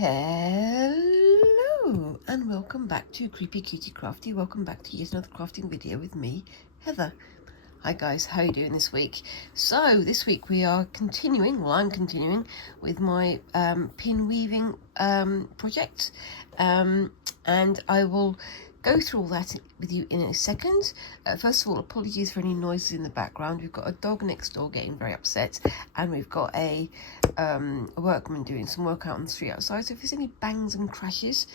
Hello and welcome back to Creepy Cutie Crafty. Welcome back to yet another crafting video with me, Heather. Hi guys, how are you doing this week? So this week we are continuing, I'm continuing with my pin weaving project, and I will go through all that with you in a second. First of all, apologies for any noises in the background. We've got a dog next door getting very upset, and we've got a workman doing some work out on the street outside. So if there's any bangs and crashes,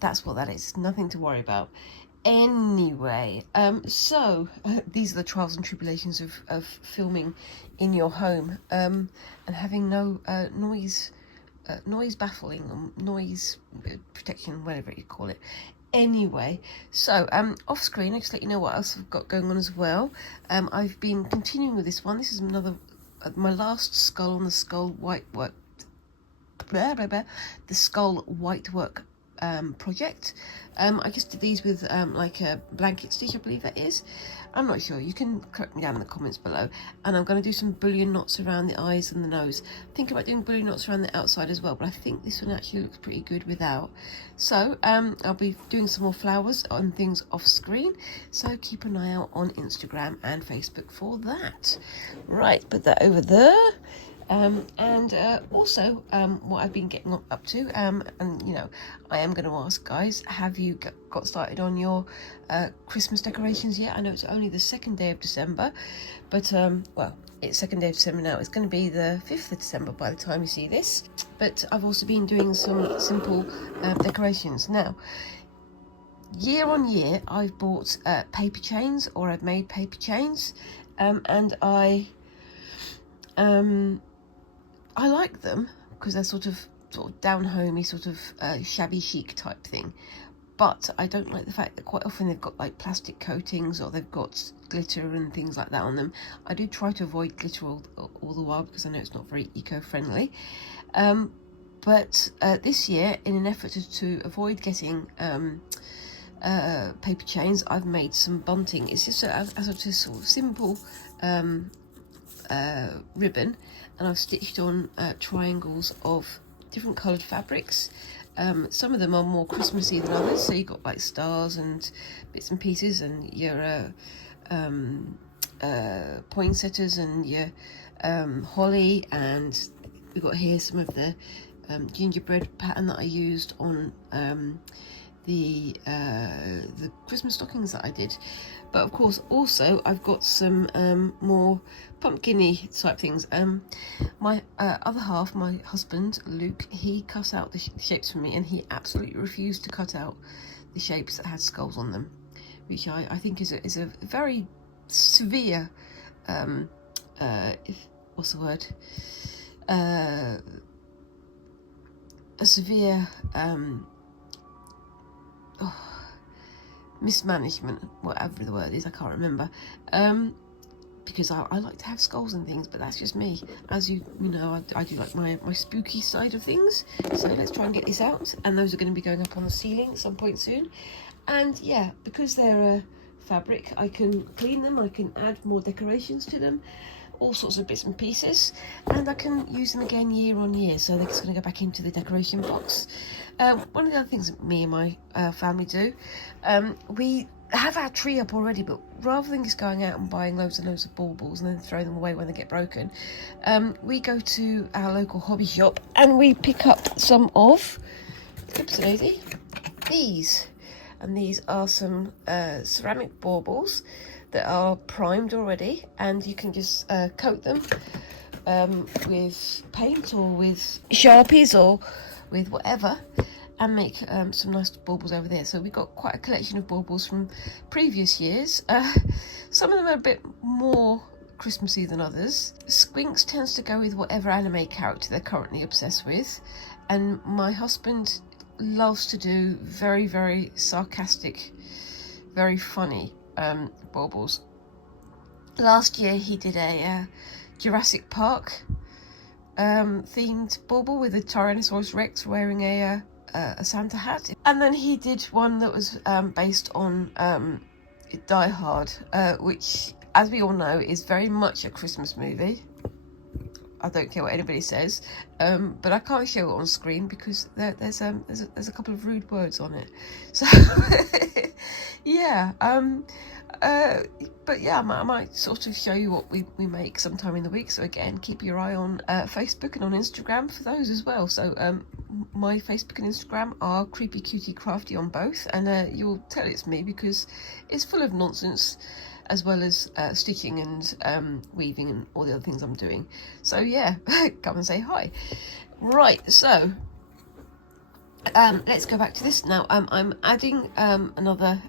that's what that is. Nothing to worry about. Anyway, these are the trials and tribulations of filming in your home, and having no noise baffling or noise protection, whatever you call it. Anyway, so off screen, I just let you know what else I've got going on as well. I've been continuing with this one. This is another my last skull on the skull white work the skull white work project. I just did these with like a blanket stitch, I believe that is. I'm not sure, you can correct me down in the comments below. And I'm going to do some bullion knots around the eyes and the nose. Think about doing bullion knots around the outside as well, but I think this one actually looks pretty good without. So I'll be doing some more flowers on things off screen, so keep an eye out on Instagram and Facebook for that. Right, put that over there. Also what I've been getting up to, and you know, I am going to ask guys, have you got started on your Christmas decorations yet? I know it's only the 2nd day of December, but well, it's 2nd day of December now. It's going to be the 5th of December by the time you see this, but I've also been doing some simple decorations. Now, year on year I've bought paper chains, or I've made paper chains, and I like them because they're sort of down homey, sort of shabby chic type thing. But I don't like the fact that quite often they've got like plastic coatings, or they've got glitter and things like that on them. I do try to avoid glitter all the while because I know it's not very eco-friendly. But this year, in an effort to avoid getting paper chains, I've made some bunting. It's just a sort of simple ribbon, and I've stitched on triangles of different coloured fabrics. Some of them are more Christmassy than others, so you've got like stars and bits and pieces, and your poinsettias and your holly, and we've got here some of the gingerbread pattern that I used on the Christmas stockings that I did. But of course also I've got some more pumpkin-y type things. My other half, my husband Luke, he cut out the shapes for me, and he absolutely refused to cut out the shapes that had skulls on them, which I think is a very severe what's the word, a severe mismanagement, whatever the word is, I can't remember, because I like to have skulls and things, but that's just me. As you know, I do like my spooky side of things. So let's try and get this out, and those are going to be going up on the ceiling at some point soon. And yeah, because they're fabric, I can clean them, I can add more decorations to them, all sorts of bits and pieces, and I can use them again year on year, so they're just going to go back into the decoration box. One of the other things that me and my family do, we have our tree up already, but rather than just going out and buying loads and loads of baubles and then throw them away when they get broken, we go to our local hobby shop and we pick up some of, oopsie-daisy, these. And these are some ceramic baubles that are primed already, and you can just coat them with paint or with Sharpies or with whatever, and make some nice baubles over there. So we've got quite a collection of baubles from previous years. Some of them are a bit more Christmassy than others. Squinks tends to go with whatever anime character they're currently obsessed with, and my husband loves to do very, very sarcastic, very funny baubles. Last year he did a Jurassic Park themed bauble with a Tyrannosaurus Rex wearing a Santa hat, and then he did one that was based on Die Hard, which, as we all know, is very much a Christmas movie. I don't care what anybody says, but I can't show it on screen because there's a couple of rude words on it. So yeah, but yeah, I might sort of show you what we make sometime in the week. So again, keep your eye on Facebook and on Instagram for those as well. So my Facebook and Instagram are Creepy Cutie Crafty on both, and you'll tell it's me because it's full of nonsense, as well as stitching and weaving and all the other things I'm doing. So yeah, come and say hi. Right, so let's go back to this now. I'm adding another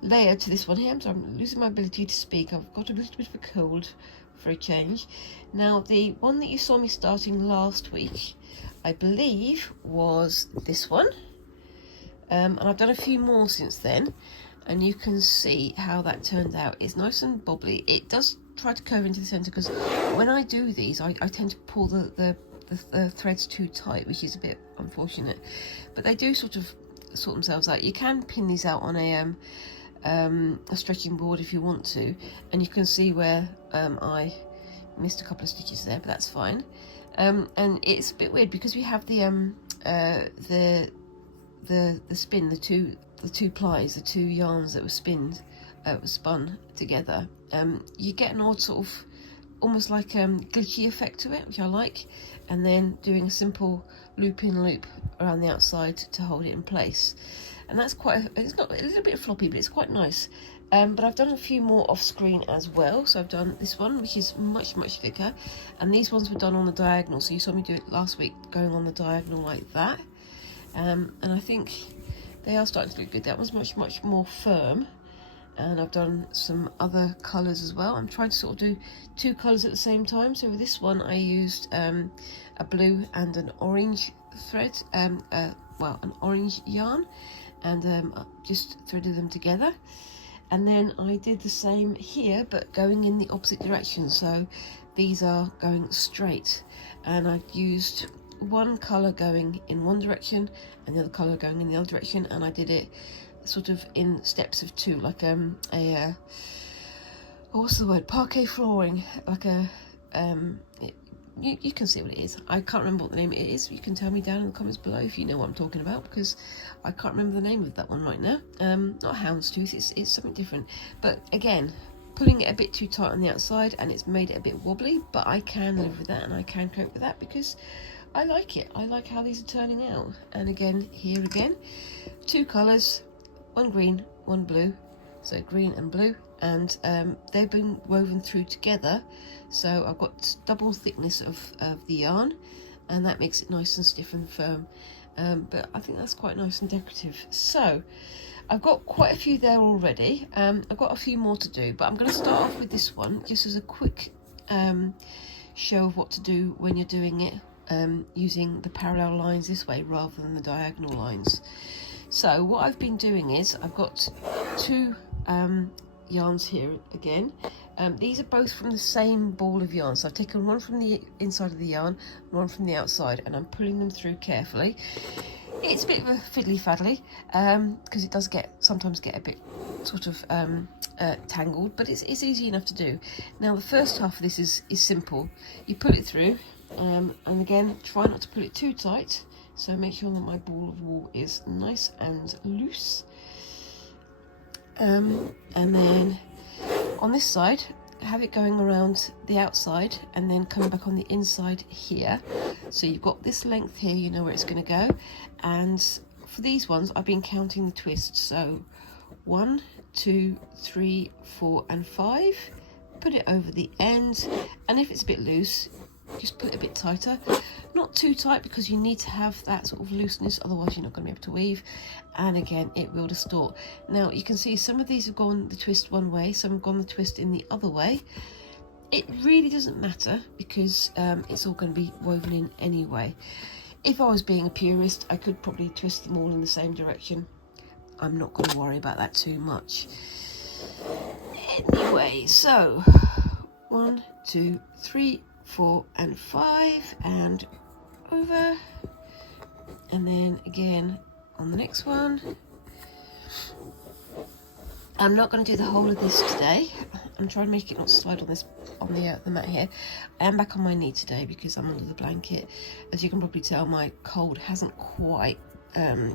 layer to this one here. So I'm losing my ability to speak. I've got a little bit of a cold for a change. Now, the one that you saw me starting last week, I believe, was this one. And I've done a few more since then. And you can see how that turned out. It's nice and bobbly. It does try to curve into the centre because when I do these, I tend to pull the threads too tight, which is a bit unfortunate. But they do sort of sort themselves out. You can pin these out on a stretching board if you want to, and you can see where I missed a couple of stitches there, but that's fine. And it's a bit weird because we have the spin, the two plies, the two yarns that were spun together. You get an odd sort of almost like glitchy effect to it, which I like, and then doing a simple loop around the outside to hold it in place. And that's it's not a little bit floppy, but it's quite nice. But I've done a few more off screen as well. So I've done this one, which is much thicker, and these ones were done on the diagonal. So you saw me do it last week, going on the diagonal like that. And I think they are starting to look good. That one's much more firm. And I've done some other colours as well. I'm trying to sort of do two colours at the same time. So with this one, I used a blue and an orange thread, well, an orange yarn, and just threaded them together. And then I did the same here, but going in the opposite direction. So these are going straight, and I used one colour going in one direction and the other colour going in the other direction, and I did it sort of in steps of two, like what's the word, parquet flooring, like you can see what it is. I can't remember what the name it is. You can tell me down in the comments below if you know what I'm talking about, because I can't remember the name of that one right now. Not houndstooth, it's something different. But again, pulling it a bit too tight on the outside, and it's made it a bit wobbly, but I can live with that and I can cope with that because I like it. I like how these are turning out. And again, here again, two colours, one green, one blue, so green and blue, and they've been woven through together, so I've got double thickness of the yarn, and that makes it nice and stiff and firm. But I think that's quite nice and decorative. So I've got quite a few there already. I've got a few more to do, but I'm going to start off with this one just as a quick show of what to do when you're doing it, using the parallel lines this way rather than the diagonal lines. So what I've been doing is I've got two yarns here again. These are both from the same ball of yarn. So I've taken one from the inside of the yarn, one from the outside, and I'm pulling them through carefully. It's a bit of a fiddly-faddly because it does sometimes get a bit sort of tangled, but it's easy enough to do. Now the first half of this is simple. You pull it through, and again, try not to pull it too tight. So make sure that my ball of wool is nice and loose. And then on this side, have it going around the outside and then coming back on the inside here. So you've got this length here, you know where it's going to go. And for these ones, I've been counting the twists. So 1, 2, 3, 4, and 5. Put it over the end, and if it's a bit loose, just put it a bit tighter. Not too tight because you need to have that sort of looseness, otherwise you're not going to be able to weave, and again it will distort. Now you can see some of these have gone the twist one way, some have gone the twist in the other way. It really doesn't matter because it's all going to be woven in anyway. If I was being a purist, I could probably twist them all in the same direction. I'm not going to worry about that too much. Anyway, so 1, 2, 3, 4, and 5, and over, and then again on the next one. I'm not going to do the whole of this today. I'm trying to make it not slide on this, on the mat here. I am back on my knee today because I'm under the blanket. As you can probably tell, my cold hasn't quite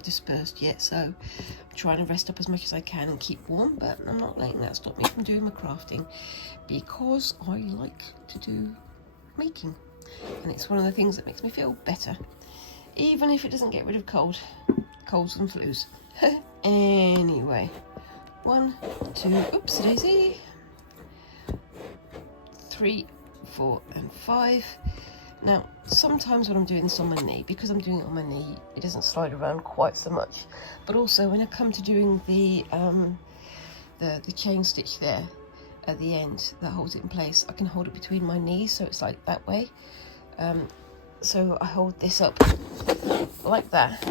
dispersed yet, so I'm trying to rest up as much as I can and keep warm, but I'm not letting that stop me from doing my crafting because I like to do making, and it's one of the things that makes me feel better, even if it doesn't get rid of colds and flus. Anyway, 1, 2, oops daisy, 3, 4 and 5. Now sometimes when I'm doing this on my knee, because I'm doing it on my knee, it doesn't slide around quite so much, but also when I come to doing the chain stitch there at the end that holds it in place, I can hold it between my knees, so it's like that way. So I hold this up like that,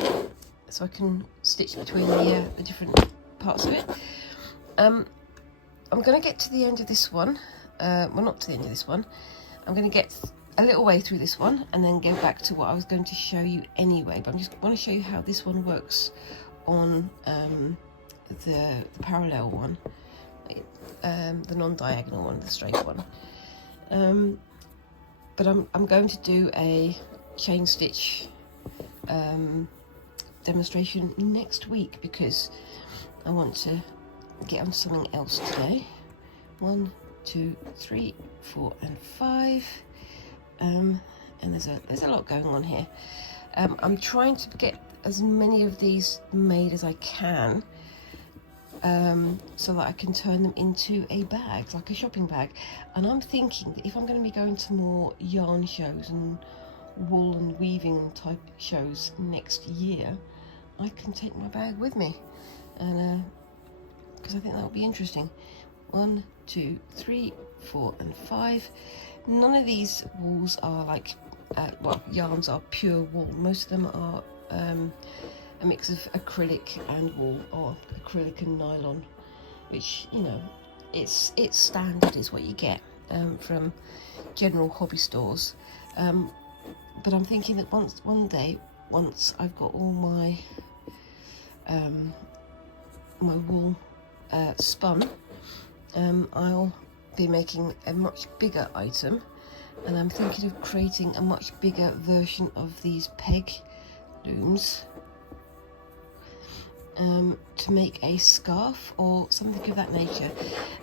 so I can stitch between the different parts of it. I'm going to get to the end of this one, well, not to the end of this one, I'm going to get a little way through this one and then go back to what I was going to show you anyway, but I just want to show you how this one works on the parallel one, the non-diagonal one, the straight one. But I'm going to do a chain stitch demonstration next week because I want to get on something else today. 1, 2, 3, 4 and 5. And there's a lot going on here. I'm trying to get as many of these made as I can, so that I can turn them into a bag, like a shopping bag. And I'm thinking that if I'm going to be going to more yarn shows and wool and weaving type shows next year, I can take my bag with me, and because I think that would be interesting. 1, 2, 3, 4 and 5. None of these wools are like, well, yarns are pure wool. Most of them are a mix of acrylic and wool, or acrylic and nylon, which, you know, it's standard is what you get from general hobby stores. But I'm thinking that one day, once I've got all my my wool spun, I'll be making a much bigger item, and I'm thinking of creating a much bigger version of these peg looms to make a scarf or something of that nature.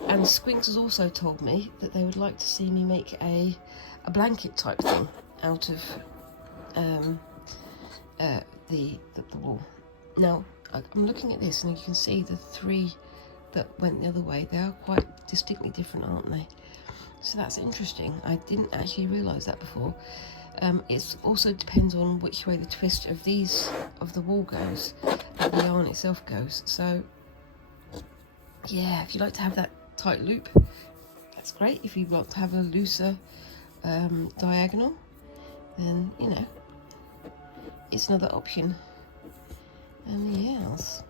And Squinks has also told me that they would like to see me make a blanket type thing out of the wool. Now I'm looking at this and you can see the 3 that went the other way. They are quite distinctly different, aren't they? So that's interesting. I didn't actually realise that before. It also depends on which way the twist of the wool goes, and the yarn itself goes. So yeah, if you like to have that tight loop, that's great. If you want to have a looser diagonal, then, you know, it's another option. And yes,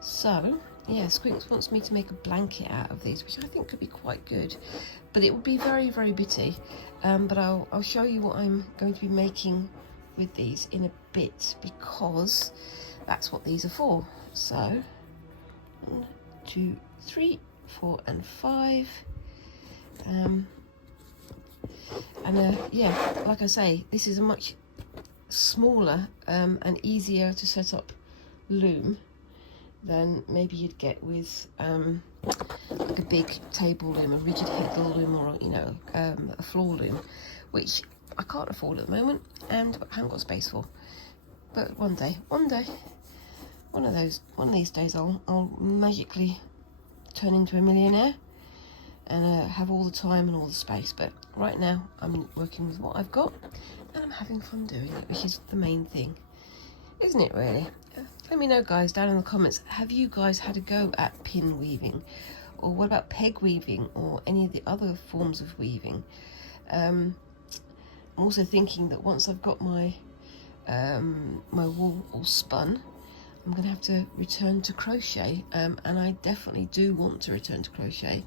so yeah, Squinks wants me to make a blanket out of these, which I think could be quite good, but it would be very, very bitty. But I'll show you what I'm going to be making with these in a bit, because that's what these are for. So 1, 2, 3, 4 and 5. Yeah, like I say, this is a much smaller and easier to set up loom than maybe you'd get with like a big table loom, a rigid head loom, or, you know, a floor loom, which I can't afford at the moment and I haven't got space for. But one day, one of these days, I'll magically turn into a millionaire and have all the time and all the space. But right now I'm working with what I've got and I'm having fun doing it, which is the main thing, isn't it, really? Let me know, guys, down in the comments, have you guys had a go at pin weaving, or what about peg weaving, or any of the other forms of weaving? I'm also thinking that once I've got my my wool all spun, I'm going to have to return to crochet, and I definitely do want to return to crochet,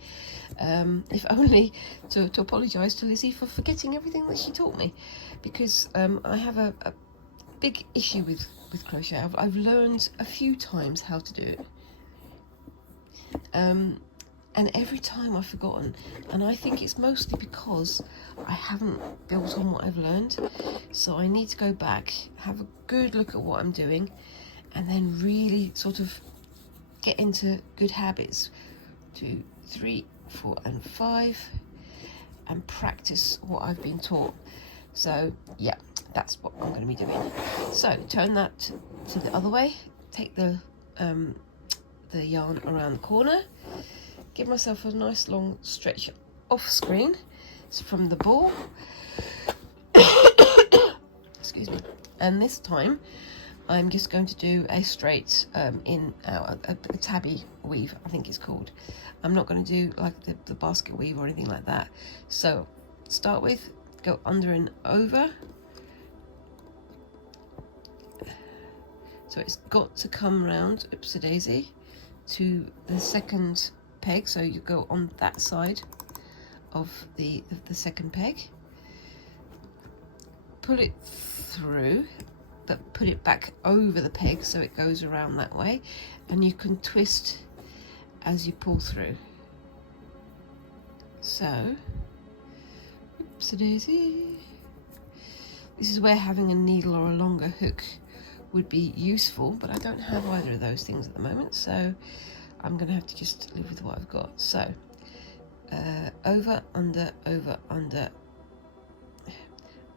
if only to apologise to Lizzie for forgetting everything that she taught me, because I have a big issue with crochet. I've learned a few times how to do it, And every time I've forgotten, and I think it's mostly because I haven't built on what I've learned. So I need to go back, have a good look at what I'm doing, and then really sort of get into good habits. 2, 3, 4 and 5, and practice what I've been taught. So yeah, that's what I'm going to be doing. So turn that to the other way, take the yarn around the corner, give myself a nice long stretch off screen from the ball. Excuse me. And this time I'm just going to do a straight in out, a tabby weave, I think it's called. I'm not going to do like the basket weave or anything like that. So start with, go under and over. So it's got to come round, oopsie daisy, to the second peg. So you go on that side of the second peg, pull it through, but put it back over the peg so it goes around that way, and you can twist as you pull through. So, oopsie daisy. This is where having a needle or a longer hook would be useful, but I don't have either of those things at the moment, so I'm going to have to just live with what I've got. So, over, under, over, under,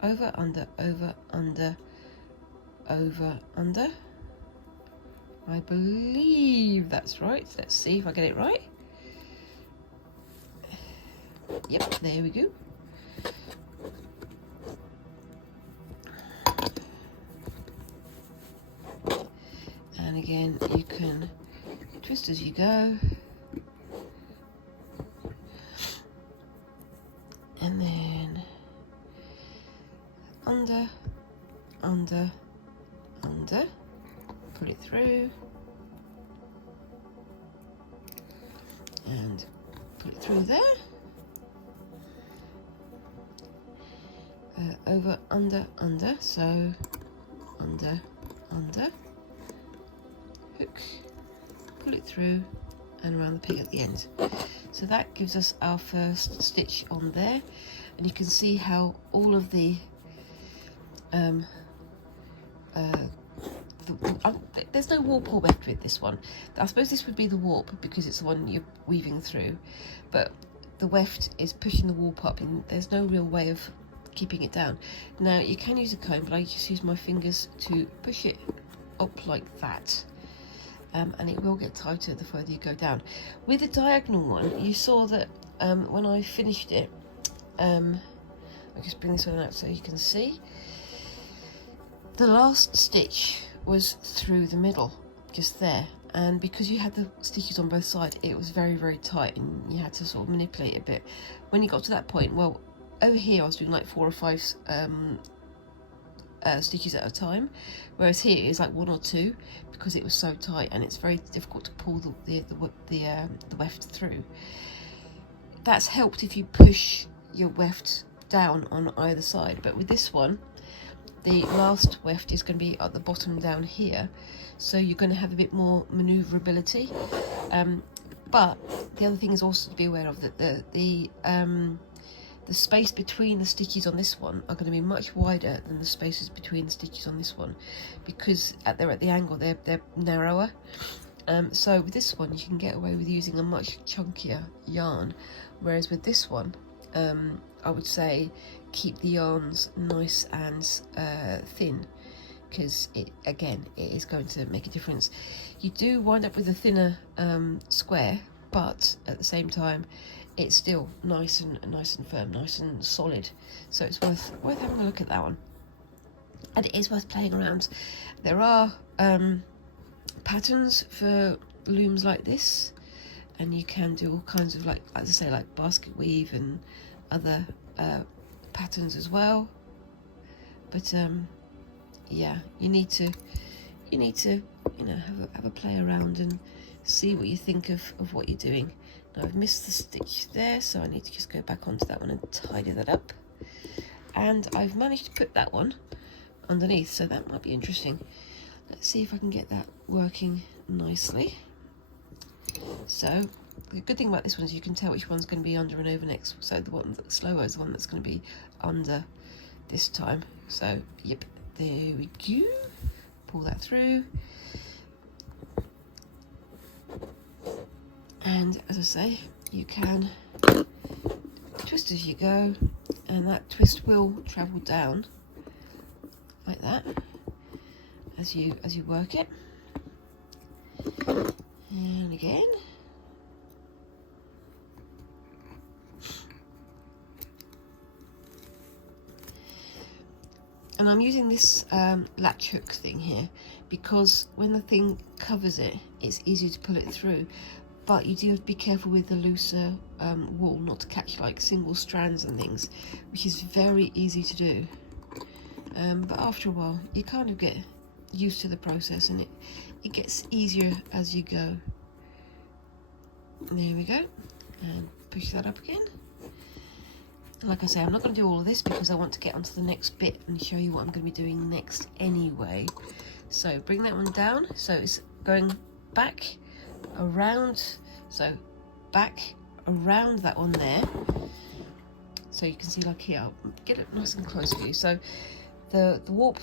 over, under, over, under, over, under. I believe that's right. Let's see if I get it right. Yep, there we go. And again, you can twist as you go. And then under, under, under, pull it through, and put it through there, over, under, under, so under, under, hook, pull it through, and around the peg at the end. So that gives us our first stitch on there, and you can see how all of there's no warp or weft with this one. I suppose this would be the warp because it's the one you're weaving through, but the weft is pushing the warp up, and there's no real way of keeping it down. Now you can use a comb, but I just use my fingers to push it up like that, and it will get tighter the further you go down. With the diagonal one, you saw that when I finished it, I'll just bring this one out so you can see, the last stitch was through the middle, just there, and because you had the stitches on both sides, it was very, very tight, and you had to sort of manipulate a bit. When you got to that point, well, over here I was doing like 4 or 5 stitches at a time, whereas here it's like 1 or 2 because it was so tight, and it's very difficult to pull the weft through. That's helped if you push your weft down on either side, but with this one, the last weft is going to be at the bottom down here, so you're going to have a bit more manoeuvrability. But the other thing is also to be aware of that the space between the stitches on this one are going to be much wider than the spaces between the stitches on this one, because they're at the angle, they're narrower. So with this one you can get away with using a much chunkier yarn, whereas with this one I would say keep the yarns nice and thin, because it is going to make a difference. You do wind up with a thinner square, but at the same time it's still nice and firm, nice and solid. So it's worth having a look at that one, and it is worth playing around. There are patterns for looms like this, and you can do all kinds of, like I say, like basket weave and other patterns as well. But yeah, you need to have a play around and see what you think of what you're doing. Now I've missed the stitch there, so I need to just go back onto that one and tidy that up, and I've managed to put that one underneath, so that might be interesting. Let's see if I can get that working nicely. So The good thing about this one is you can tell which one's going to be under and over next. So the one that's slower is the one that's going to be under this time. So, yep, there we go. Pull that through. And as I say, you can twist as you go, and that twist will travel down like that as you work it. And again. And I'm using this latch hook thing here because when the thing covers it, it's easier to pull it through. But you do have to be careful with the looser wool not to catch like single strands and things, which is very easy to do. But after a while, you kind of get used to the process, and it gets easier as you go. There we go. And push that up again. Like I say, I'm not going to do all of this because I want to get onto the next bit and show you what I'm going to be doing next anyway. So bring that one down. So it's going back, around, so back, around that one there. So you can see, like here, I'll get it nice and close for you. So the warp,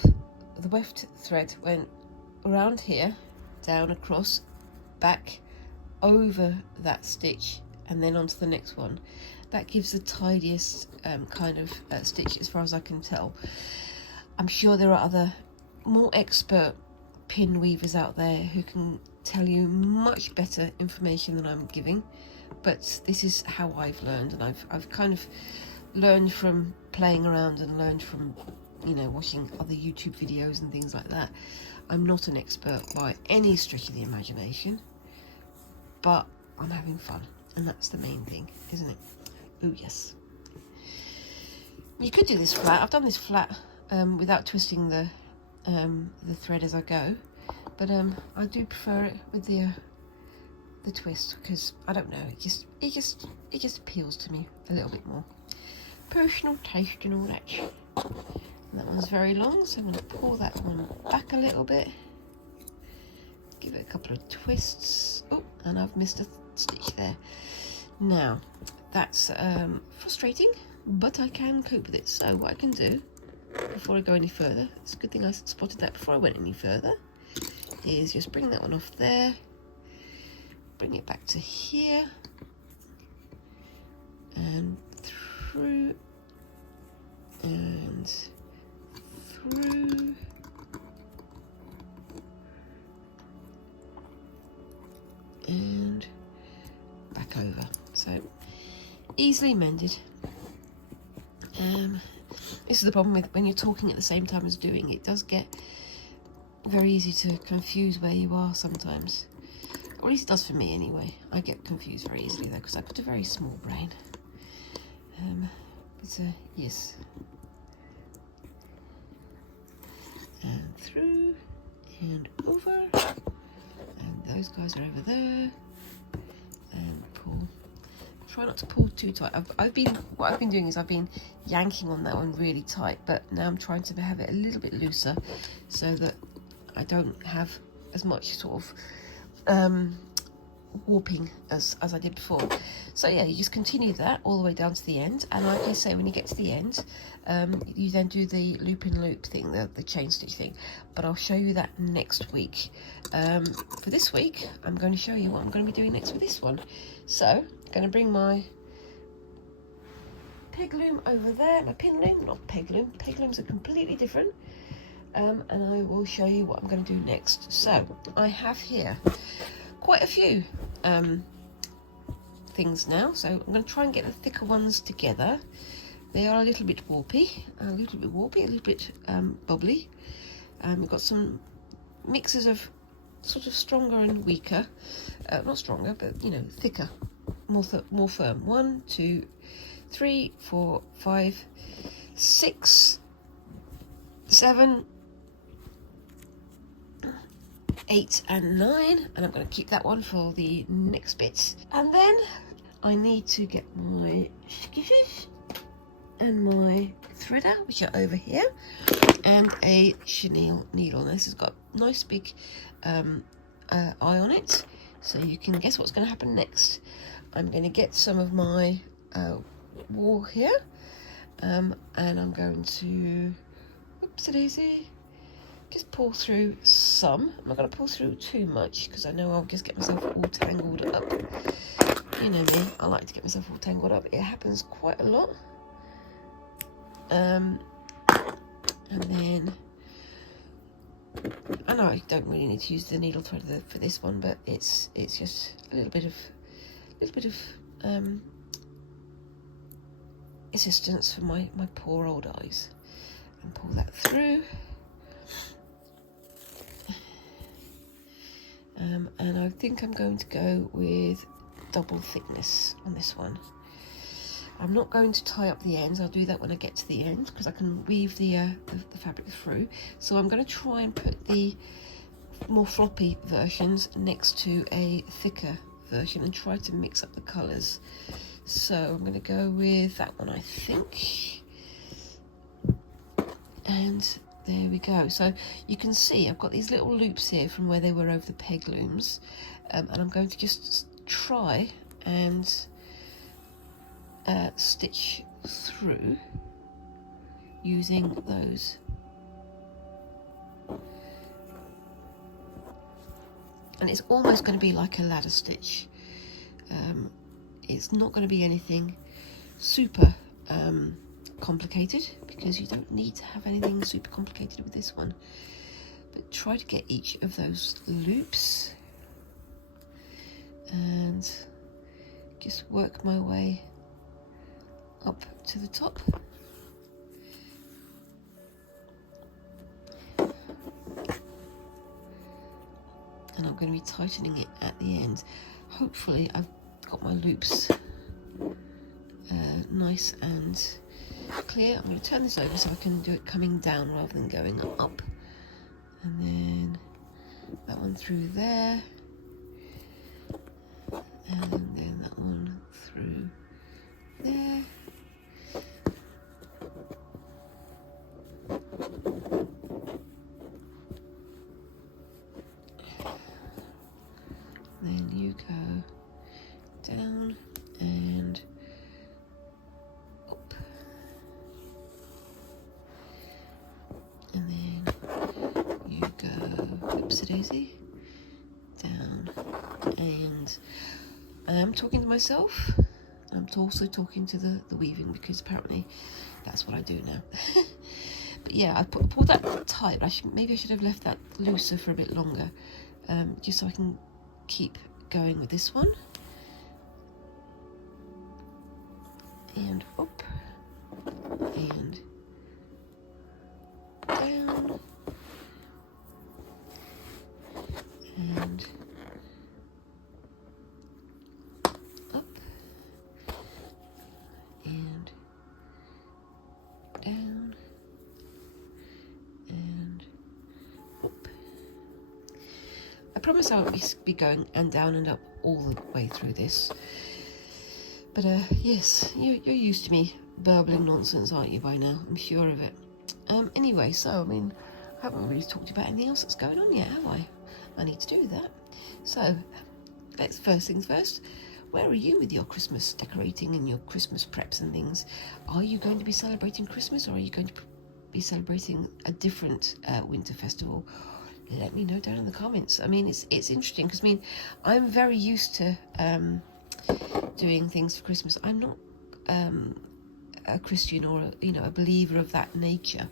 the weft thread went around here, down, across, back, over that stitch, and then onto the next one. That gives the tidiest kind of stitch as far as I can tell. I'm sure there are other more expert pin weavers out there who can tell you much better information than I'm giving, but this is how I've learned, and I've kind of learned from playing around and learned from, you know, watching other YouTube videos and things like that. I'm not an expert by any stretch of the imagination, but I'm having fun, and that's the main thing, isn't it? Oh yes. You could do this flat. I've done this flat without twisting the thread as I go, but I do prefer it with the twist because I don't know, it just appeals to me a little bit more. Personal taste and all that. And that one's very long, so I'm going to pull that one back a little bit. Give it a couple of twists. Oh, and I've missed a stitch there. Now, that's frustrating, but I can cope with it. So what I can do, before I go any further, it's a good thing I spotted that before I went any further, is just bring that one off there, bring it back to here, and through, and through, and back over. So easily mended. This is the problem with when you're talking at the same time as doing it. It does get very easy to confuse where you are sometimes, or at least it does for me anyway. I get confused very easily though because I've got a very small brain. But yes, and through and over, and those guys are over there, and pull. Try not to pull too tight. What I've been doing is I've been yanking on that one really tight, but now I'm trying to have it a little bit looser so that I don't have as much sort of warping as I did before. So yeah, you just continue that all the way down to the end, and like I say, when you get to the end, you then do the loop in loop thing, the chain stitch thing, but I'll show you that next week. For this week, I'm going to show you what I'm going to be doing next with this one. So I'm going to bring my peg loom over there, my pin loom, not peg loom. Peg looms are completely different. And I will show you what I'm going to do next. So I have here quite a few things now, so I'm going to try and get the thicker ones together. They are a little bit warpy, a little bit bubbly. We've got some mixes of sort of stronger and weaker, not stronger, but you know, thicker, more firm. 1, 2, 3, 4, 5, 6, 7, 8 and 9, and I'm going to keep that one for the next bit. And then I need to get my skishes and my threader, which are over here, and a chenille needle. Now this has got a nice big eye on it, So you can guess what's going to happen next. I'm going to get some of my wool here, and I'm going to, oopsie daisy, just pull through some. I'm not going to pull through too much because I know I'll just get myself all tangled up. You know me, I like to get myself all tangled up. It happens quite a lot. And then, I know I don't really need to use the needle thread for this one, but it's just a little bit of assistance for my poor old eyes. And pull that through. And I think I'm going to go with double thickness on this one. I'm not going to tie up the ends. I'll do that when I get to the end because I can weave the fabric through. So I'm going to try and put the more floppy versions next to a thicker version and try to mix up the colours. So I'm going to go with that one, I think. And there we go. So you can see I've got these little loops here from where they were over the peg looms, and I'm going to just try and stitch through using those. And it's almost going to be like a ladder stitch. It's not going to be anything super complicated because you don't need to have anything super complicated with this one. But try to get each of those loops and just work my way up to the top. And I'm going to be tightening it at the end. Hopefully I've got my loops nice and clear. I'm going to turn this over so I can do it coming down rather than going up. And then that one through there. And then that one through there. Then you go down and up. And then you go, oopsie daisy, down. And I am talking to myself. I'm also talking to the weaving because apparently that's what I do now. But yeah, I pulled that tight. Maybe I should have left that looser for a bit longer, just so I can keep going with this one. And up and down and up and down and up. I promise I won't be going and down and up all the way through this. But yes, you're used to me burbling nonsense, aren't you, by now? I'm sure of it. Anyway, so, I mean, I haven't really talked about anything else that's going on yet, have I? I need to do that. So, first things first, where are you with your Christmas decorating and your Christmas preps and things? Are you going to be celebrating Christmas, or are you going to be celebrating a different winter festival? Let me know down in the comments. I mean, it's interesting because, I mean, I'm very used to doing things for Christmas. I'm not a Christian or a believer of that nature,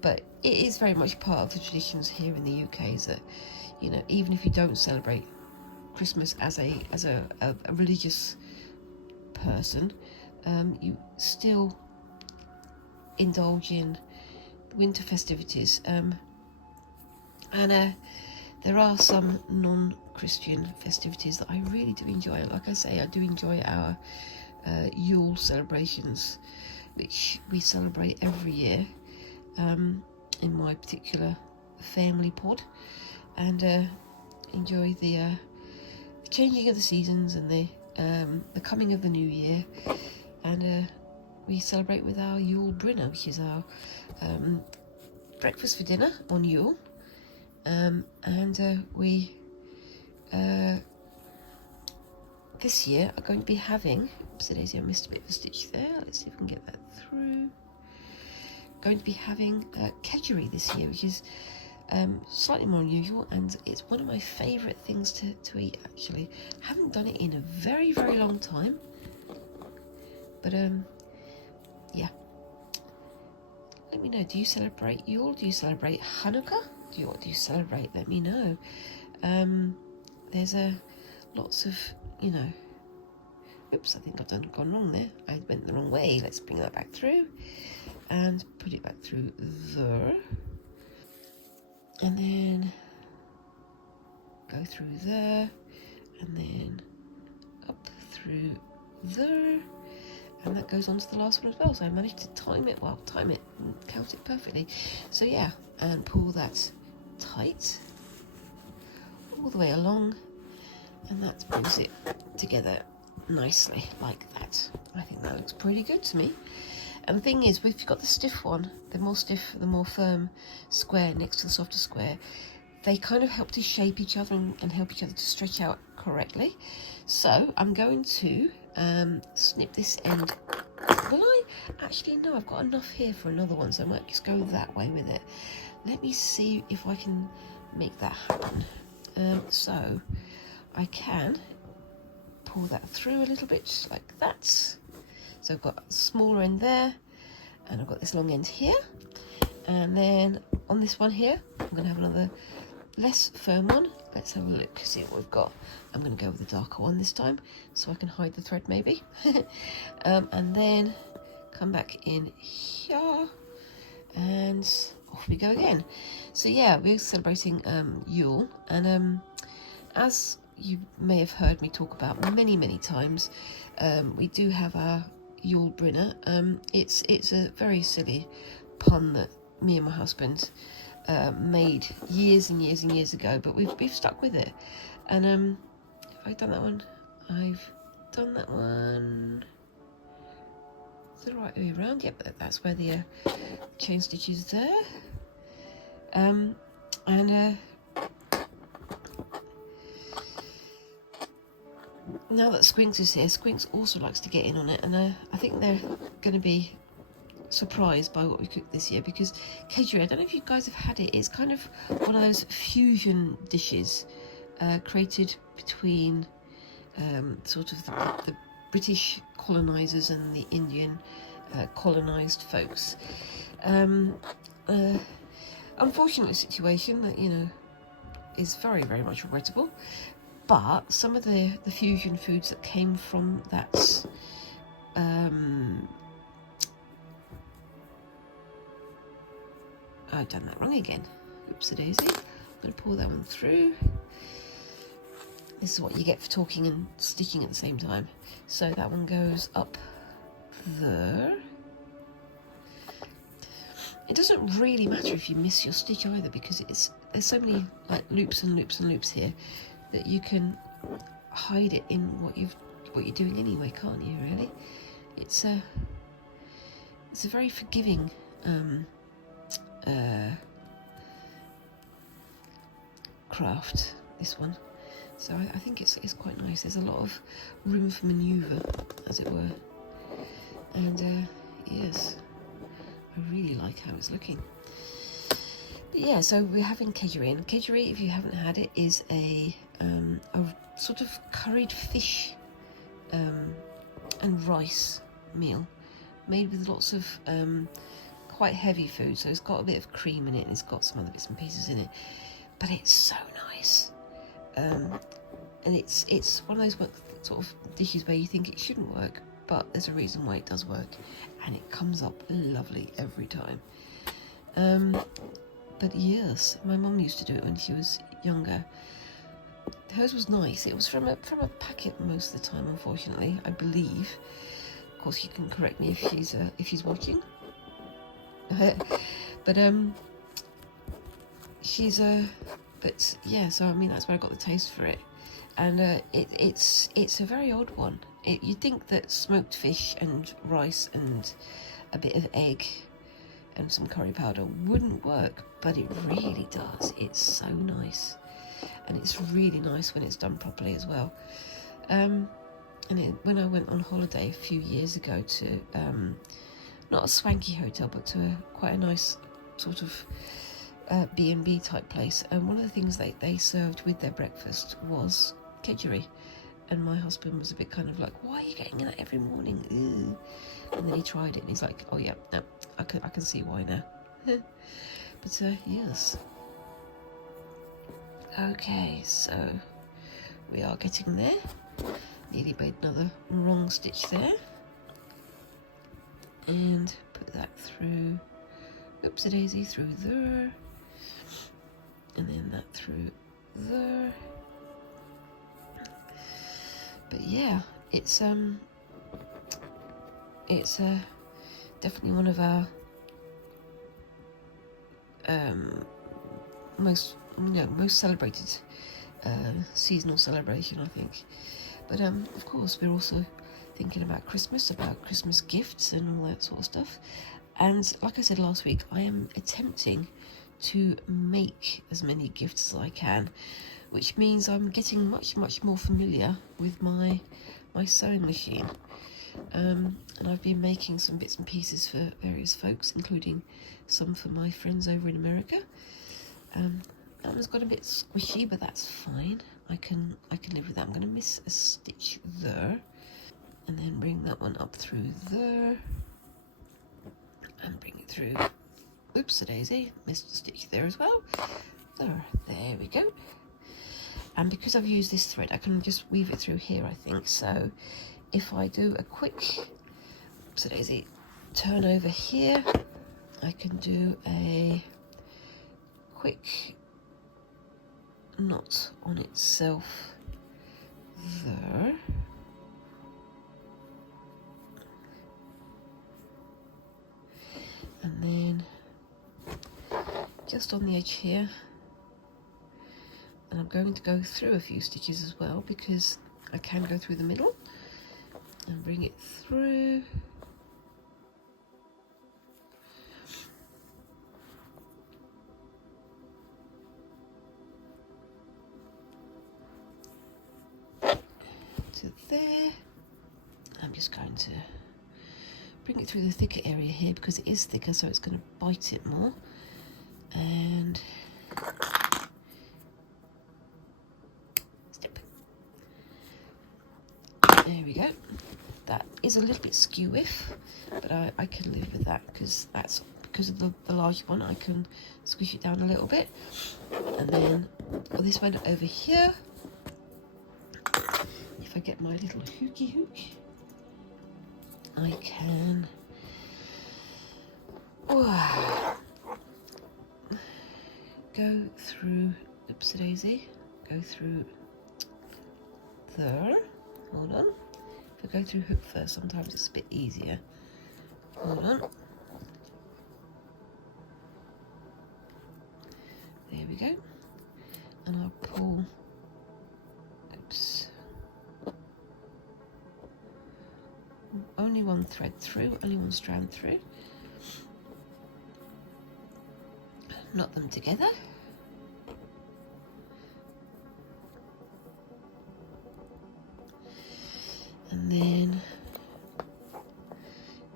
but it is very much part of the traditions here in the UK. Is that even if you don't celebrate Christmas as a religious person, you still indulge in winter festivities. And there are some non-Christian festivities that I really do enjoy. Like I say, I do enjoy our Yule celebrations, which we celebrate every year in my particular family pod, and enjoy the changing of the seasons and the coming of the new year. And we celebrate with our Yule Brinner, which is our breakfast for dinner on Yule. And we this year are going to be having, oops, I missed a bit of a stitch there. Let's see if we can get that through. Going to be having kedgeree this year, which is slightly more unusual, and it's one of my favourite things to eat, actually. Haven't done it in a very, very long time, but yeah. Let me know, do you celebrate Yule? Do you celebrate Hanukkah? What do you celebrate? Let me know. There's lots of, you know, oops, I think I've gone wrong there. I went the wrong way. Let's bring that back through and put it back through there. And then go through there, and then up through there, and that goes on to the last one as well. So I managed to time it and count it perfectly. So yeah, and pull that tight all the way along, and that brings it together nicely like that. I think that looks pretty good to me. And the thing is, if you've got the stiff one, the more stiff, the more firm square next to the softer square, they kind of help to shape each other and help each other to stretch out correctly. So I'm going to snip this end. Will I? Actually, no, I've got enough here for another one, so I might just go that way with it. Let me see if I can make that happen. So I can pull that through a little bit, just like that. So I've got a smaller end there, and I've got this long end here, and then on this one here, I'm going to have another less firm one. Let's have a look, see what we've got. I'm going to go with the darker one this time, so I can hide the thread maybe. And then come back in here, and off we go again. So yeah, we're celebrating Yule, and as you may have heard me talk about many times, we do have our Yule Brinner. It's a very silly pun that me and my husband made years and years ago, but we've stuck with it. And have I done that one? I've done that one the right way around. Yep, that's where the chain stitch is there. Now that Squinks is here, Squinks also likes to get in on it, and I think they're going to be surprised by what we cooked this year, because kedgeree, I don't know if you guys have had it, it's kind of one of those fusion dishes created between sort of the British colonisers and the Indian colonised folks. Unfortunate situation that, you know, is very much regrettable. But some of the fusion foods that came from that, I've done that wrong again. Oops, a daisy. I'm going to pull that one through. This is what you get for talking and stitching at the same time. So that one goes up there. It doesn't really matter if you miss your stitch either, because there's so many like loops and loops here that you can hide it in what you're doing anyway, can't you? Really, it's a very forgiving craft, this one. So I think it's quite nice. There's a lot of room for manoeuvre, as it were. And yes, I really like how it's looking. But yeah, so we're having kedgeree, and kedgeree, if you haven't had it, is a sort of curried fish and rice meal made with lots of quite heavy food. So it's got a bit of cream in it, and it's got some other bits and pieces in it, but it's so nice. And it's one of those sort of dishes where you think it shouldn't work, but there's a reason why it does work, and it comes up lovely every time. But yes, my mum used to do it when she was younger. Hers was nice. It was from a packet most of the time, unfortunately, I believe. Of course, you can correct me if she's watching. But but yeah. So I mean, that's where I got the taste for it, and it's a very odd one. You'd think that smoked fish and rice and a bit of egg and some curry powder wouldn't work, but it really does. It's so nice, and it's really nice when it's done properly as well. when I went on holiday a few years ago to not a swanky hotel, but to quite a nice sort of B&B type place, and one of the things they served with their breakfast was kedgeree, and my husband was a bit kind of like, why are you getting that every morning? Ooh. And then he tried it and he's like, oh yeah, no, I can see why now. But yes. Okay, so we are getting there. Nearly made another wrong stitch there, and put that through, oopsie daisy, through there, and then that through there. But yeah, it's definitely one of our most celebrated seasonal celebration, I think. But of course, we're also thinking about Christmas gifts and all that sort of stuff. And like I said last week, I am attempting to make as many gifts as I can, which means I'm getting much more familiar with my sewing machine. And I've been making some bits and pieces for various folks, including some for my friends over in America. That one's got a bit squishy, but that's fine. I can live with that. I'm going to miss a stitch there, and then bring that one up through there, and bring it through. Oops, a daisy, missed a stitch there as well. There we go. And because I've used this thread, I can just weave it through here, I think. So if I do a quick, oops, a daisy, turn over here, I can do a quick knot on itself there, and then just on the edge here, and I'm going to go through a few stitches as well, because I can go through the middle and bring it through. To there. I'm just going to bring it through the thicker area here, because it is thicker, so it's going to bite it more. And step. There we go. That is a little bit skew-iff, but I can live with that, because that's because of the large one. I can squish it down a little bit, and then this one over here. If I get my little hooky hook, I can go through, oopsie daisy, go through there. Hold on. If I go through hook first, sometimes it's a bit easier. Hold on. There we go. And I'll pull, oops, only one thread through, only one strand through. Knot them together. And then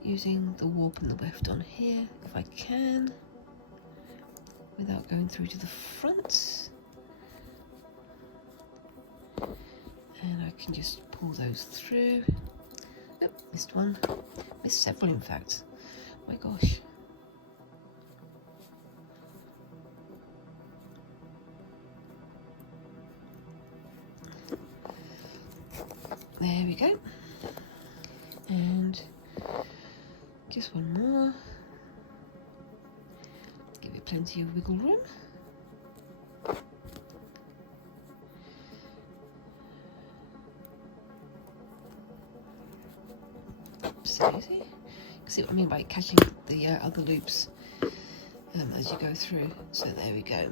using the warp and the weft on here, if I can, without going through to the front. And I can just pull those through. Oh, missed one. Missed several, in fact. My gosh. There we go. And just one more. Give it plenty of wiggle room. See what I mean by catching the other loops as you go through. So there we go.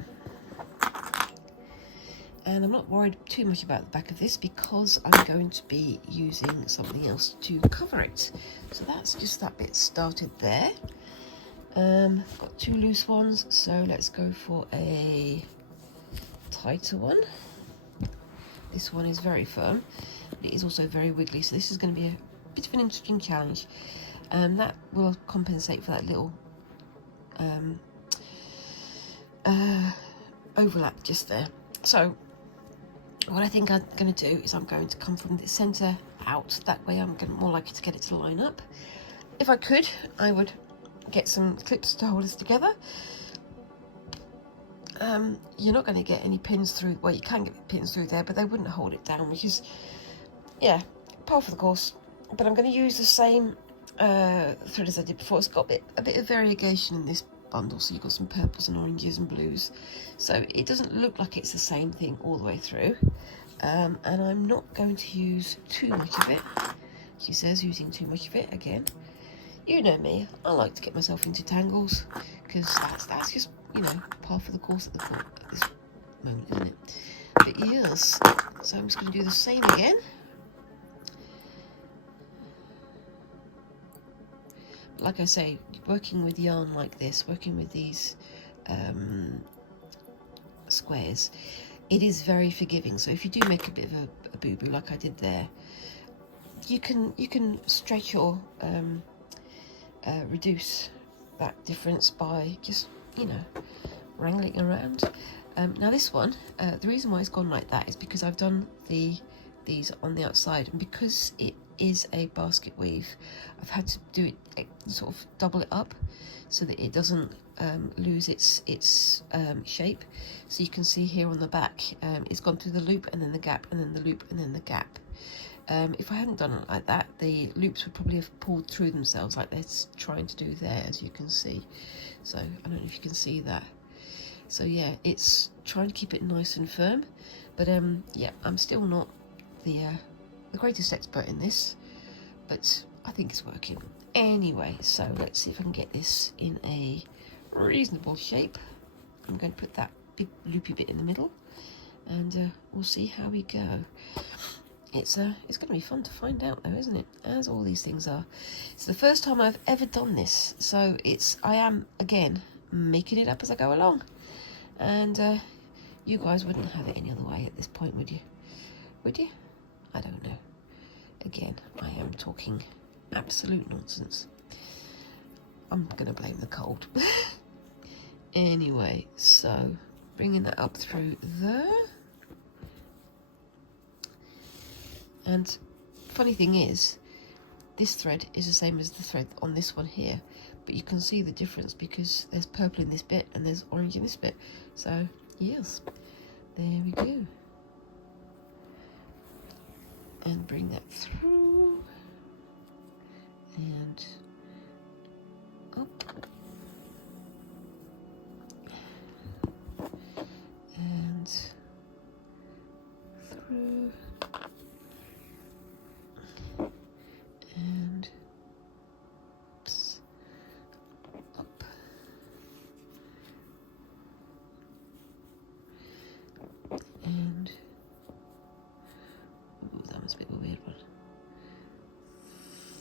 And I'm not worried too much about the back of this, because I'm going to be using something else to cover it. So that's just that bit started there. Got two loose ones, so let's go for a tighter one. This one is very firm, but it is also very wiggly, so this is going to be a bit of an interesting challenge. That will compensate for that little overlap just there. So what I think I'm going to do is I'm going to come from the centre out. That way I'm more likely to get it to line up. If I could, I would get some clips to hold us together. You're not going to get any pins through, well, you can get pins through there, but they wouldn't hold it down, which is, yeah, par for the course. But I'm going to use the same thread as I did before. It's got a bit of variegation in this bundle, so you've got some purples and oranges and blues, so it doesn't look like it's the same thing all the way through. And I'm not going to use too much of it. She says using too much of it again. You know me, I like to get myself into tangles, because that's just, you know, par for the course at this moment, isn't it? But yes, so I'm just going to do the same again. Like I say, working with yarn like this, working with these squares, it is very forgiving. So if you do make a bit of a boo-boo like I did there, you can stretch or reduce that difference by just, you know, wrangling around. Now this one, the reason why it's gone like that is because I've done these on the outside, and because it is a basket weave, I've had to do it, sort of double it up so that it doesn't lose its shape. So you can see here on the back, it's gone through the loop and then the gap and then the loop and then the gap. If I hadn't done it like that, the loops would probably have pulled through themselves like they're trying to do there, as you can see. So I don't know if you can see that. So yeah, it's trying to keep it nice and firm, but yeah, I'm still not the greatest expert in this, but I think it's working. Anyway, so let's see if I can get this in a reasonable shape. I'm going to put that big loopy bit in the middle, and we'll see how we go. It's going to be fun to find out though, isn't it? As all these things are. It's the first time I've ever done this, so I am again making it up as I go along, and you guys wouldn't have it any other way at this point, would you? Would you? I don't know. Again, I am talking absolute nonsense. I'm gonna blame the cold. Anyway, so bringing that up through there. And funny thing is, this thread is the same as the thread on this one here, but you can see the difference because there's purple in this bit and there's orange in this bit. So yes, there we go. And bring that through and up and through and up and that must be a weird one.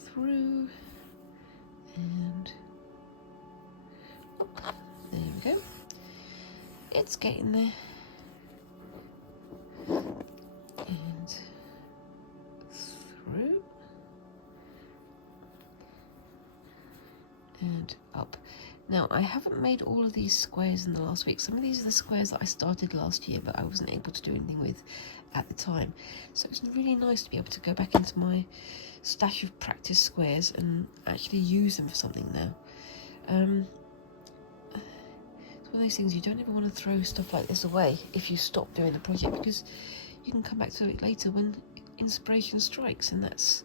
Through and up. There we go. It's getting there. And through and up. Now, I haven't made all of these squares in the last week. Some of these are the squares that I started last year, but I wasn't able to do anything with at the time. So it's really nice to be able to go back into my stash of practice squares and actually use them for something now. It's one of those things, you don't ever want to throw stuff like this away if you stop doing the project, because you can come back to it later when inspiration strikes, and that's,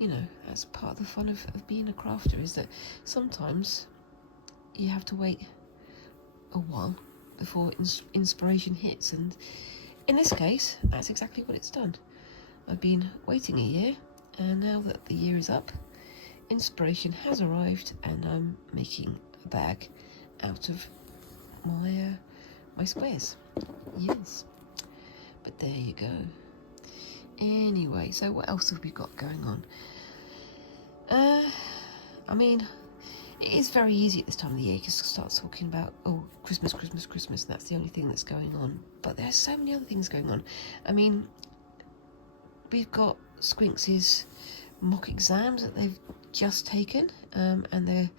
you know, that's part of the fun of being a crafter, is that sometimes you have to wait a while before inspiration hits, and in this case that's exactly what it's done. I've been waiting a year, and now that the year is up, inspiration has arrived, and I'm making a bag out of my squares. Yes, but there you go. Anyway, so what else have we got going on? I mean, it is very easy at this time of the year to start talking about, oh, Christmas, Christmas, Christmas, and that's the only thing that's going on. But there's so many other things going on. I mean, we've got Squinks's mock exams that they've just taken, and they're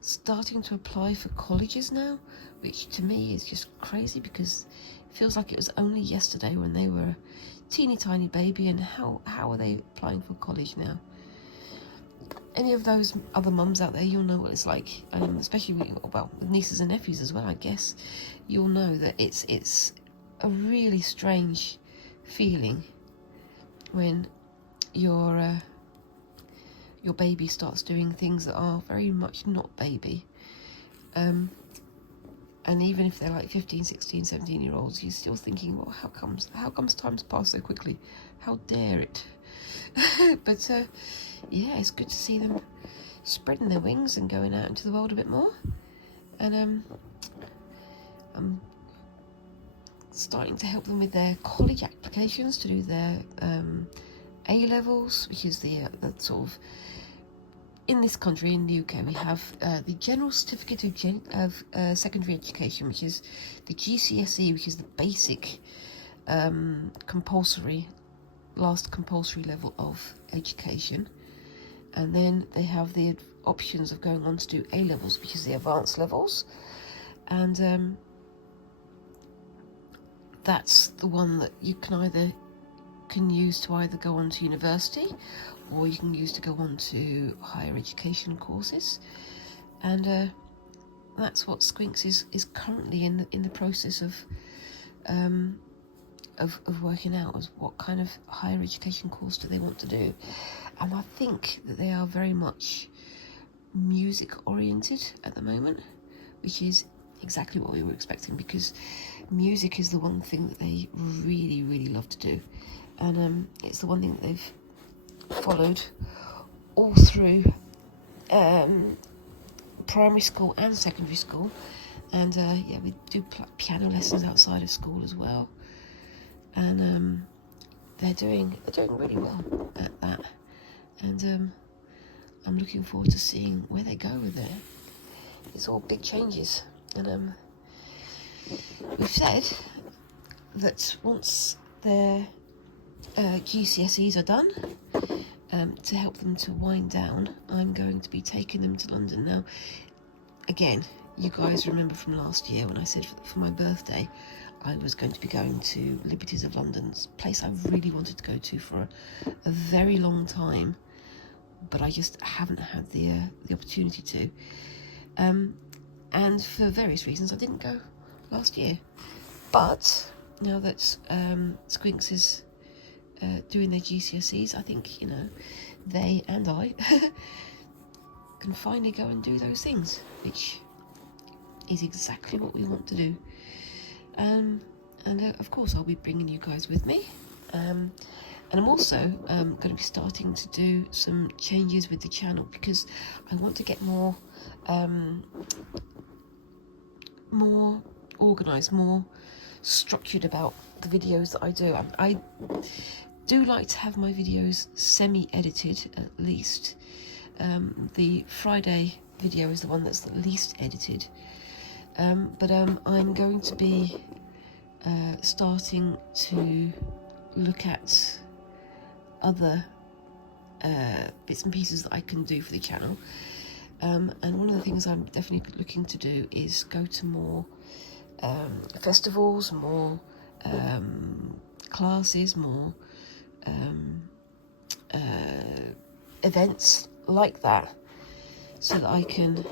starting to apply for colleges now, which to me is just crazy because it feels like it was only yesterday when they were a teeny tiny baby, and how are they applying for college now? Any of those other mums out there, you'll know what it's like, especially with nieces and nephews as well, I guess. You'll know that it's a really strange feeling when your baby starts doing things that are very much not baby. And even if they're like 15, 16, 17-year-olds, you're still thinking, well, how comes time's passed so quickly? How dare it? But yeah, it's good to see them spreading their wings and going out into the world a bit more. And I'm starting to help them with their college applications to do their A-levels, which is the sort of, in this country, in the UK, we have the General Certificate of Secondary Education, which is the GCSE, which is the basic last compulsory level of education. And then they have the options of going on to do A-levels, which is the advanced levels. And that's the one that you can use to either go on to university, or you can use to go on to higher education courses. And that's what Squinks is currently in the process of working out, as what kind of higher education course do they want to do. And I think that they are very much music oriented at the moment, which is exactly what we were expecting, because music is the one thing that they really, really love to do. And it's the one thing that they've followed all through primary school and secondary school. And yeah, we do piano lessons outside of school as well. And they're doing really well at that. And I'm looking forward to seeing where they go with it. It's all big changes. And we've said that once their GCSEs are done, to help them to wind down, I'm going to be taking them to London. Now, again, you guys remember from last year when I said for my birthday I was going to be going to Liberties of London, a place I really wanted to go to for a very long time, but I just haven't had the opportunity to. And for various reasons I didn't go last year. But now that Squinks is doing their GCSEs, I think, they and I can finally go and do those things, which is exactly what we want to do. And of course I'll be bringing you guys with me. And I'm also going to be starting to do some changes with the channel, because I want to get more organised, more structured about the videos that I do. I do like to have my videos semi-edited at least. The Friday video is the one that's the least edited. But I'm going to be starting to look at other bits and pieces that I can do for the channel. And one of the things I'm definitely looking to do is go to more festivals, more classes, more events like that, so that I can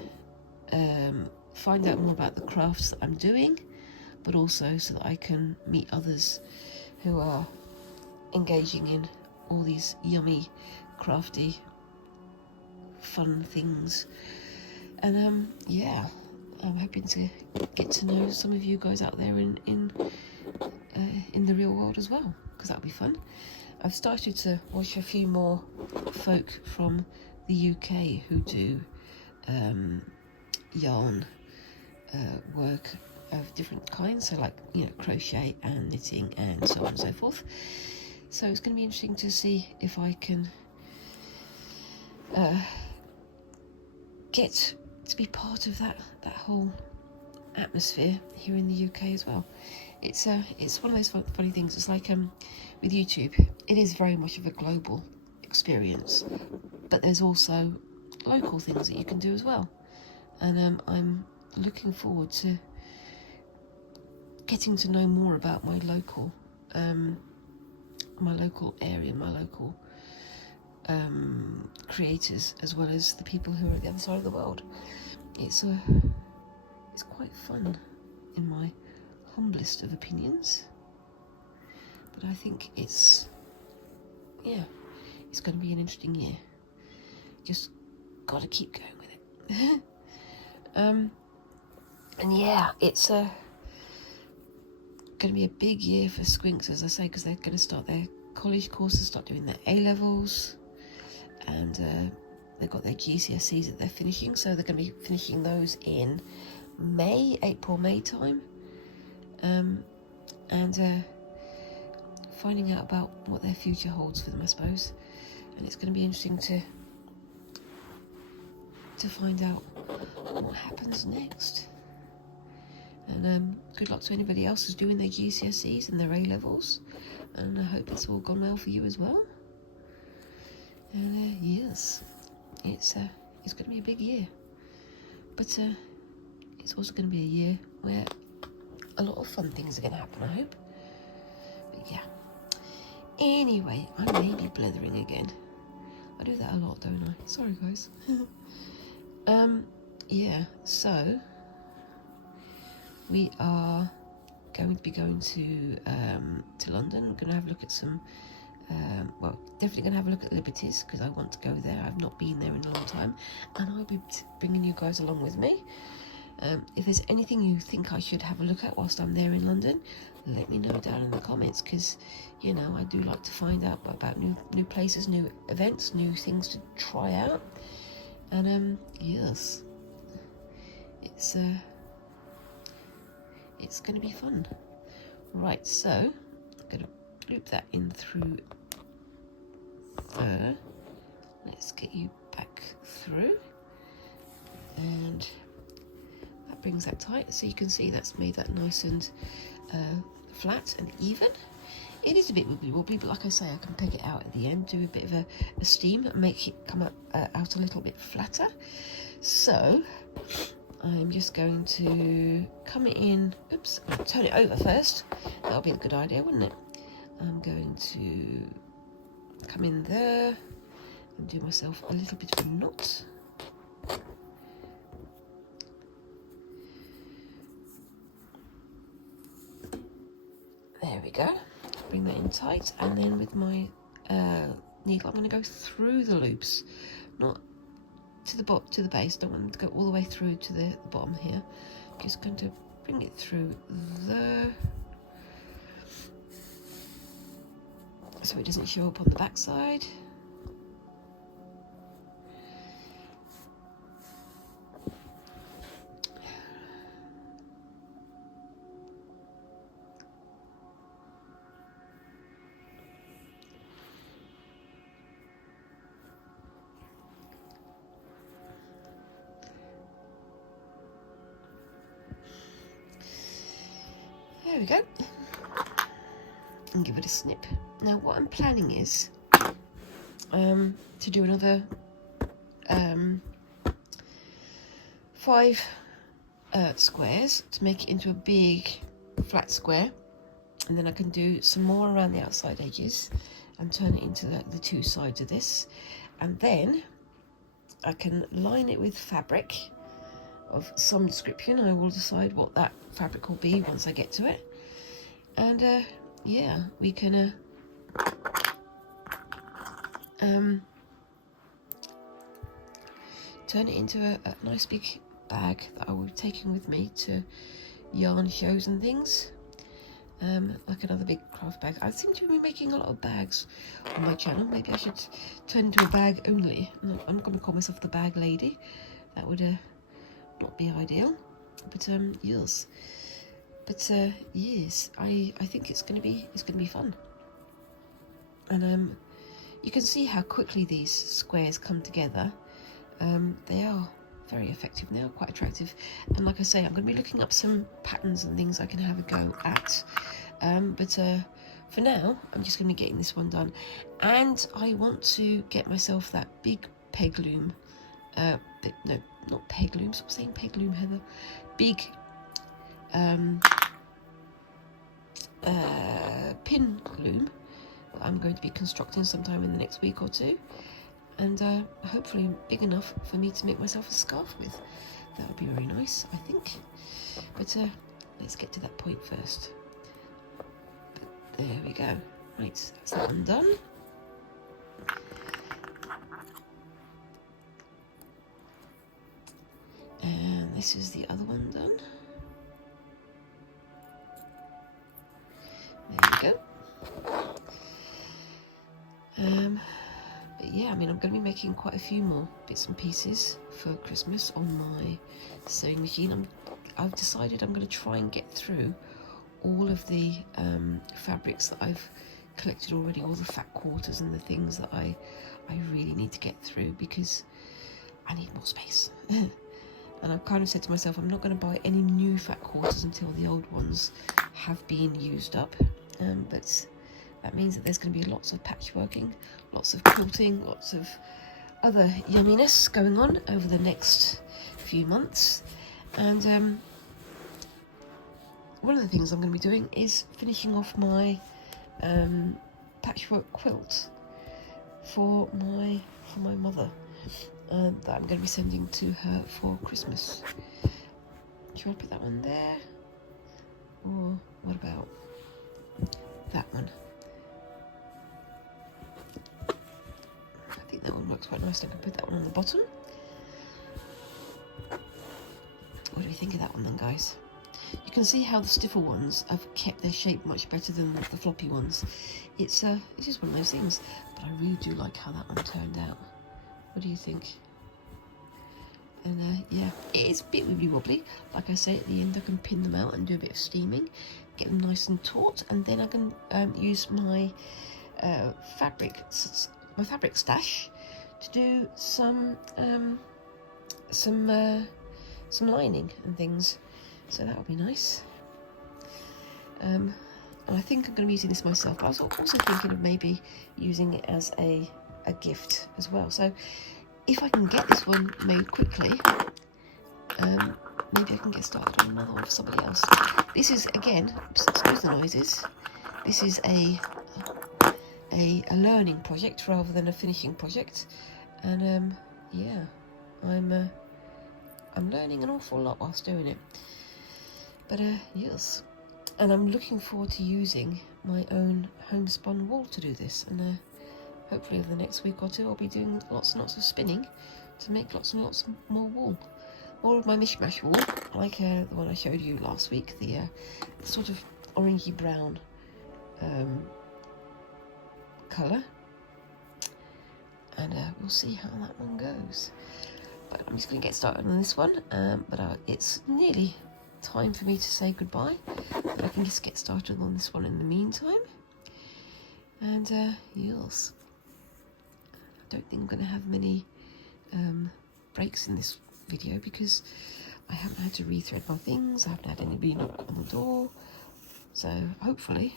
find out more about the crafts that I'm doing, but also so that I can meet others who are engaging in all these yummy, crafty, fun things. And yeah, I'm hoping to get to know some of you guys out there in the real world as well, because that'll be fun. I've started to watch a few more folk from the UK who do yarn work of different kinds, so like crochet and knitting and so on and so forth. So it's going to be interesting to see if I can get to be part of that whole atmosphere here in the UK as well. it's one of those funny things. It's like with YouTube, it is very much of a global experience, but there's also local things that you can do as well. And I'm looking forward to getting to know more about my local area, my local creators, as well as the people who are at the other side of the world. It's quite fun, in my humblest of opinions. But I think it's going to be an interesting year. Just got to keep going with it. And yeah, it's going to be a big year for Squinks, as I say, because they're going to start their college courses, start doing their A-levels, and they've got their GCSEs that they're finishing, so they're going to be finishing those in April-May time, and finding out about what their future holds for them, I suppose. And it's going to be interesting to find out what happens next. And good luck to anybody else who's doing their GCSEs and their A-levels, and I hope it's all gone well for you as well. And yes, it's going to be a big year, but it's also going to be a year where a lot of fun things are going to happen, I hope. But yeah, anyway, I may be blithering again. I do that a lot, don't I? Sorry, guys. Yeah, so we are going to be going to London. We're going to have a look at some, definitely going to have a look at Liberties, because I want to go there. I've not been there in a long time, and I'll be bringing you guys along with me. If there's anything you think I should have a look at whilst I'm there in London, let me know down in the comments, because, you know, I do like to find out about new places, new events, new things to try out. And yes, it's going to be fun. Right, so I'm going to loop that in through there. Let's get you back through, and that brings that tight, so you can see that's made that nice and flat and even. It is a bit wobbly, but like I say, I can peg it out at the end, do a bit of a steam and make it come up out a little bit flatter. So I'm just going to come in, I'll turn it over first. That'll be a good idea, wouldn't it? I'm going to come in there and do myself a little bit of a knot. There we go. Bring that in tight, and then with my needle, I'm going to go through the loops, not to the base. Don't want them to go all the way through to the bottom here. Just going to bring it through there, so it doesn't show up on the back side. There we go, and give it a snip. Now what I'm planning is to do another 5 squares to make it into a big flat square, and then I can do some more around the outside edges and turn it into the 2 sides of this, and then I can line it with fabric of some description. I will decide what that fabric will be once I get to it, and yeah, we can turn it into a nice big bag that I will be taking with me to yarn shows and things, like another big craft bag. I seem to be making a lot of bags on my channel. Maybe I should turn into a bag only. I'm going to call myself the bag lady. That would not be ideal, but yes. But yes, I think it's going to be fun, and you can see how quickly these squares come together. They are very effective now, quite attractive. And like I say, I'm going to be looking up some patterns and things I can have a go at. But for now, I'm just going to be getting this one done. And I want to get myself that big peg loom. No, not peg loom. Stop saying peg loom, Heather. Big pin loom that I'm going to be constructing sometime in the next week or two. And hopefully big enough for me to make myself a scarf with. That would be very nice, I think. But let's get to that point first. But there we go. Right, that's that one done. And this is the other one done. There we go. But yeah, I mean, I'm going to be making quite a few more bits and pieces for Christmas on my sewing machine. I've decided I'm going to try and get through all of the fabrics that I've collected already, all the fat quarters and the things that I really need to get through, because I need more space. And I've kind of said to myself, I'm not going to buy any new fat quarters until the old ones have been used up. But that means that there's going to be lots of patchworking, lots of quilting, lots of other yumminess going on over the next few months. And one of the things I'm going to be doing is finishing off my patchwork quilt for my mother, that I'm going to be sending to her for Christmas. Do you want to put that one there? Or what about that one? I think that one works quite nicely. I can put that one on the bottom. What do we think of that one then, guys? You can see how the stiffer ones have kept their shape much better than the floppy ones. It's just one of those things, but I really do like how that one turned out. What do you think? And yeah, it is a bit wibbly wobbly. Like I say, at the end I can pin them out and do a bit of steaming, get them nice and taut, and then I can use my fabric stash to do some lining and things. So that would be nice. And I think I'm going to be using this myself, but I was also thinking of maybe using it as a gift as well. So if I can get this one made quickly, maybe I can get started on another one for somebody else. This is, again, excuse the noises, this is a learning project rather than a finishing project. And yeah, I'm learning an awful lot whilst doing it. But yes, and I'm looking forward to using my own homespun wool to do this. And hopefully over the next week or two I'll be doing lots and lots of spinning to make lots and lots more wool. More of my mishmash wool, like the one I showed you last week, the sort of orangey brown colour. And we'll see how that one goes. But I'm just going to get started on this one. But it's nearly time for me to say goodbye. But I can just get started on this one in the meantime. And yes, I don't think I'm going to have many breaks in this video because I haven't had to rethread my things. I haven't had anybody knock on the door. So hopefully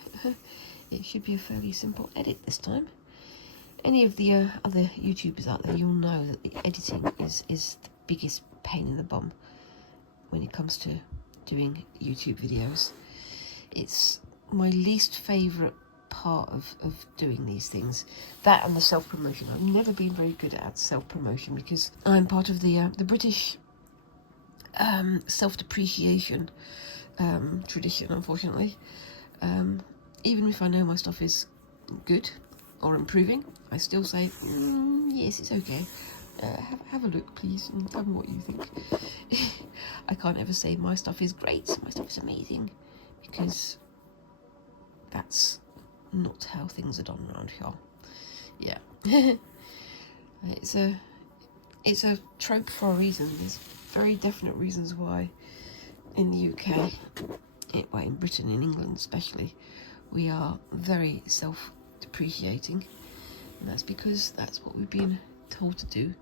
it should be a fairly simple edit this time. Any of the other YouTubers out there, you'll know that the editing is the biggest pain in the bum when it comes to doing YouTube videos. It's my least favourite part of doing these things. That and the self-promotion. I've never been very good at self-promotion because I'm part of the British self-depreciation tradition, unfortunately. Even if I know my stuff is good or improving, I still say, yes, it's okay. Have a look, please, and tell me what you think. I can't ever say my stuff is great, my stuff is amazing, because that's not how things are done around here. Yeah. It's a trope for a reason. There's very definite reasons why in the UK, well, in Britain, in England especially, we are very self-depreciating, and that's because that's what we've been told to do.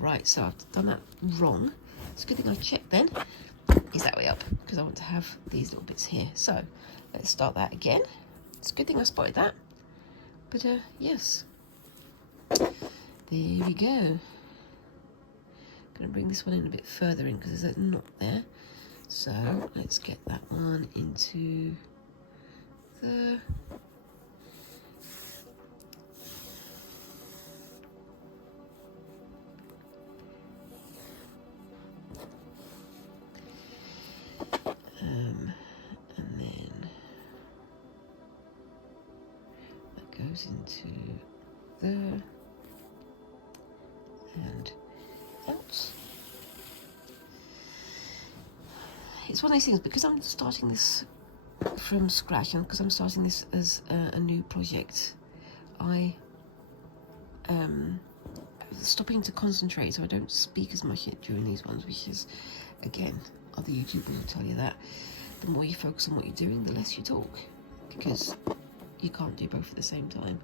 Right, so I've done that wrong. It's a good thing I checked then. Is that way up, because I want to have these little bits here. So let's start that again. It's a good thing I spotted that. But yes, there we go. I'm going to bring this one in a bit further in because there's a knot there. So let's get that one into the... and then that goes into there and out. It's one of these things, because I'm starting this from scratch and because I'm starting this as a new project, I stopping to concentrate, so I don't speak as much during these ones, which is, again, other YouTubers will tell you that the more you focus on what you're doing, the less you talk, because you can't do both at the same time.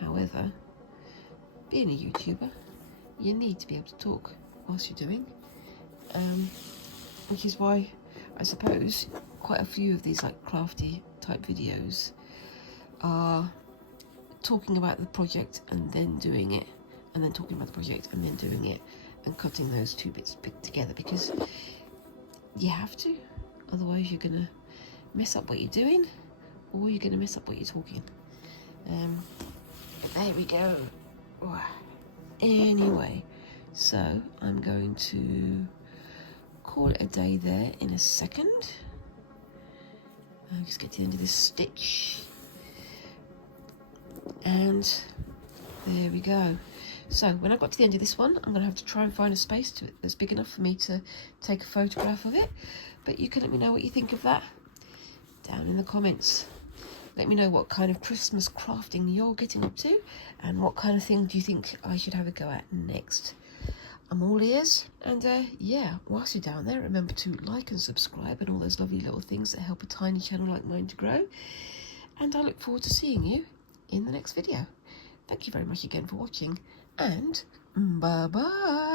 However, being a YouTuber, you need to be able to talk whilst you're doing, which is why I suppose quite a few of these like crafty type videos are talking about the project and then doing it, and then talking about the project and then doing it, and cutting those two bits together, because you have to, otherwise you're gonna mess up what you're doing, or you're gonna mess up what you're talking. But there we go. Anyway, so I'm going to call it a day there in a second. I'll just get to the end of this stitch, and there we go. So when I got to the end of this one, I'm going to have to try and find a space that's big enough for me to take a photograph of it. But you can let me know what you think of that down in the comments. Let me know what kind of Christmas crafting you're getting up to, and what kind of thing do you think I should have a go at next. I'm all ears, and yeah, whilst you're down there, remember to like and subscribe and all those lovely little things that help a tiny channel like mine to grow. And I look forward to seeing you in the next video. Thank you very much again for watching, and bye bye.